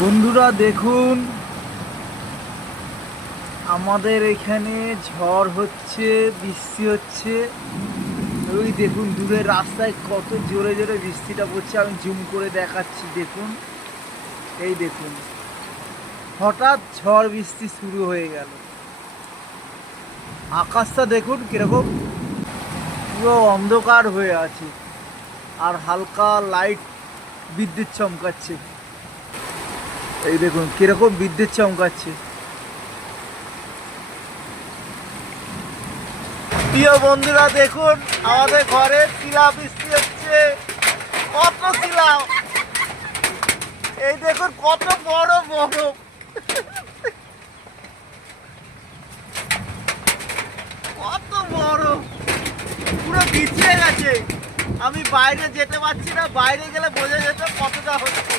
বন্ধুরা দেখুন, আমাদের এখানে ঝড় হচ্ছে, বৃষ্টি হচ্ছে। ওই দেখুন দূরের রাস্তায় কত জোরে জোরে বৃষ্টিটা পড়ছে। আমি জুম করে দেখাচ্ছি, দেখুন। এই দেখুন, হঠাৎ ঝড় বৃষ্টি শুরু হয়ে গেল। আকাশটা দেখুন কিরকম, পুরো অন্ধকার হয়ে আছে, আর হালকা লাইট বিদ্যুৎ চমকাচ্ছে। এই দেখুন কিরকম বিদ্যুৎ চমকাচ্ছে। প্রিয় বন্ধুরা দেখুন, আমাদের ঘরে শিলা বৃষ্টি হচ্ছে। কত শিলা, এই দেখুন কত বড় বড়, কত বড়, পুরো ভিজে গেছে। আমি বাইরে যেতে পারছি না, বাইরে গেলে বোঝা যেত কতটা হচ্ছে।